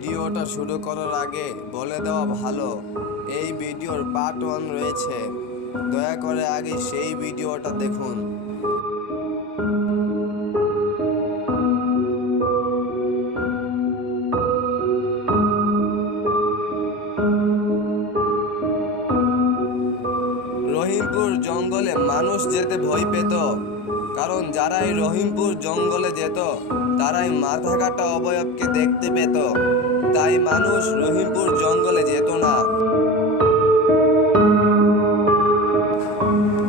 ভিডিওটা শুরু করার আগে বলে দেওয়া ভালো, এই ভিডিওর পার্ট 1 রয়েছে, দয়া করে আগে সেই ভিডিওটা দেখুন। রহিমপুর জঙ্গলে মানুষ যেতে ভয় পেত, কারণ যারাই রহিমপুর জঙ্গলে যেত তারাই মাথা কাটা অবয়বকে দেখতে পেত, তাই মানুষ রহিমপুর জঙ্গলে যেত না।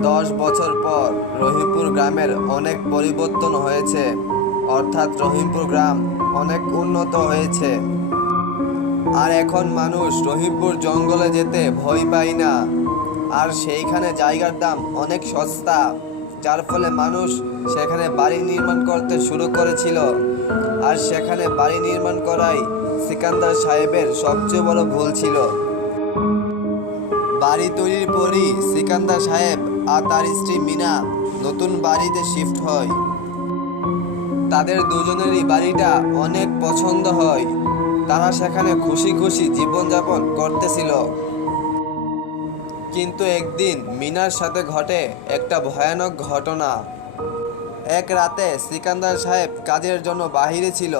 10 বছর পর রহিমপুর গ্রামের অনেক পরিবর্তন হয়েছে, অর্থাৎ রহিমপুর গ্রাম অনেক উন্নত হয়েছে। আর এখন মানুষ রহিমপুর জঙ্গলে যেতে ভয় পায় না, আর সেইখানে জায়গার দাম অনেক সস্তা, যার ফলে মানুষ সেখানে বাড়ি নির্মাণ করতে শুরু করেছিল। আর সেখানে বাড়ি নির্মাণ করাই সিকান্দার সাহেবের সবচেয়ে বড় ভুল ছিল। বাড়ি তৈরির পরই সিকান্দার সাহেব আর তার স্ত্রী মিনা নতুন বাড়িতে শিফট হয়। তাদের দুজনেরই বাড়িটা অনেক পছন্দ হয়, তারা সেখানে খুশি খুশি জীবনযাপন করতেছিল। কিন্তু একদিন মিনার সাথে ঘটে একটা ভয়ানক ঘটনা। এক রাতে সিকান্দার সাহেব কাজের জন্য বাহিরে ছিল,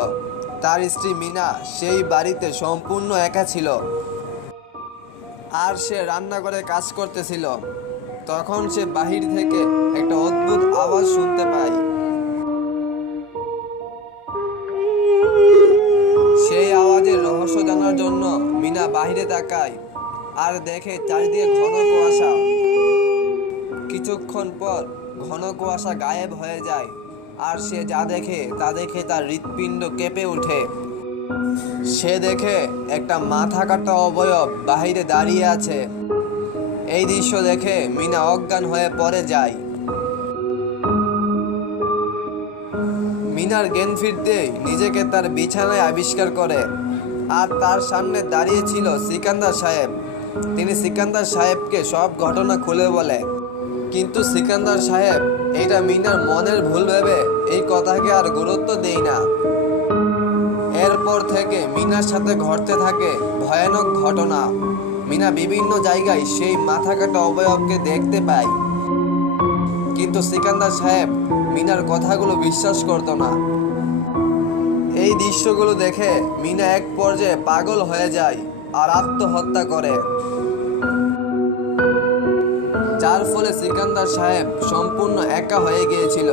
তার স্ত্রী মিনা সেই বাড়িতে সম্পূর্ণ একা ছিল, আর সে রান্নাঘরে কাজ করতেছিল। তখন সে বাহির থেকে একটা অদ্ভুত আওয়াজ শুনতে পায়। সেই আওয়াজের রহস্য জানার জন্য মিনা বাহিরে তাকায় আর দেখে চারিদিকে ঘন কুয়াশা। কিছুক্ষণ পর ঘন কুয়াশা গায়েব হয়ে যায়, আর সে যা দেখে তা দেখে তার হৃৎপিণ্ড কেঁপে ওঠে। সে দেখে একটা মাথা কাটা অবয়ব বাহিরে দাঁড়িয়ে আছে। এই দৃশ্য দেখে মিনা অজ্ঞান হয়ে পড়ে যায়। মিনার জ্ঞান ফিরতেই নিজেকে তার বিছানায় আবিষ্কার করে, আর তার সামনে দাঁড়িয়ে ছিল সিকান্দার সাহেব। তিনি সিকান্দার সাহেবকে সব ঘটনা খুলে বলে, কিন্তু সিকান্দার সাহেব এটা মিনার মনের ভুল ভেবে এই কথাকে আর গুরুত্ব দেয় না। এরপর থেকে মিনার সাথে ঘটতে থাকে ভয়ানক ঘটনা। মিনা বিভিন্ন জায়গায় সেই মাথা কাটা অবয়বকে দেখতে পায়, কিন্তু সিকান্দার সাহেব মিনার কথাগুলো বিশ্বাস করত না। এই দৃশ্যগুলো দেখে মিনা এক পর্যায়ে পাগল হয়ে যায় আর আত্মহত্যা করে, যার ফলে সিকান্দার সাহেব সম্পূর্ণ একা হয়ে গিয়েছিল,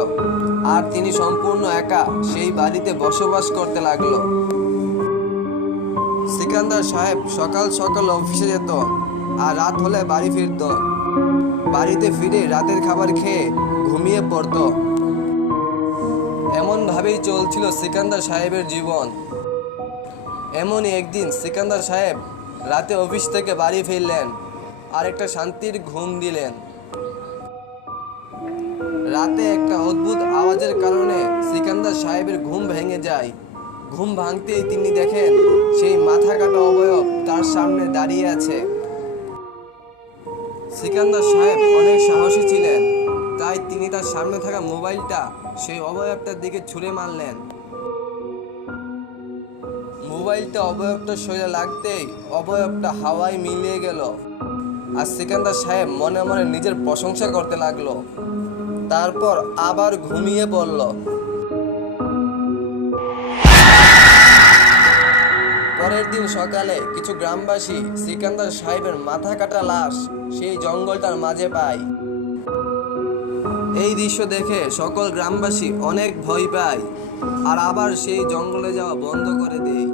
আর তিনি সম্পূর্ণ একা সেই বাড়িতে বসবাস করতে লাগলো। সিকান্দার সাহেব সকাল সকাল অফিসে যেত আর রাত হলে বাড়ি ফিরত। বাড়িতে ফিরে রাতের খাবার খেয়ে ঘুমিয়ে পড়ত। এমনভাবেই চলছিল সিকান্দার সাহেবের জীবন। এমনই একদিন সিকান্দার সাহেব রাতে অফিস থেকে বাড়ি ফিরলেন আর একটা শান্তির ঘুম দিলেন। রাতে একটা অদ্ভুত আওয়াজের কারণে সিকান্দার সাহেবের ঘুম ভেঙে যায়। ঘুম ভাঙতেই তিনি দেখেন সেই মাথা কাটা অবয়ব তার সামনে দাঁড়িয়ে আছে। সিকান্দার সাহেব অনেক সাহসী ছিলেন, তাই তিনি তার সামনে থাকা মোবাইলটা সেই অবয়বটার দিকে ছুঁড়ে মারলেন। মোবাইলটা অবয়বটার শরীরে লাগতেই অবয়বটা হাওয়ায় মিলিয়ে গেল, আর সিকান্দার সাহেব মনে মনে নিজের প্রশংসা করতে লাগলো। তারপর আবার ঘুমিয়ে পড়ল। পরের দিন সকালে কিছু গ্রামবাসী সিকান্দার সাহেবের মাথা কাটা লাশ সেই জঙ্গলটার মাঝে পায়। এই দৃশ্য দেখে সকল গ্রামবাসী অনেক ভয় পায় আর আবার সেই জঙ্গলে যাওয়া বন্ধ করে দেয়।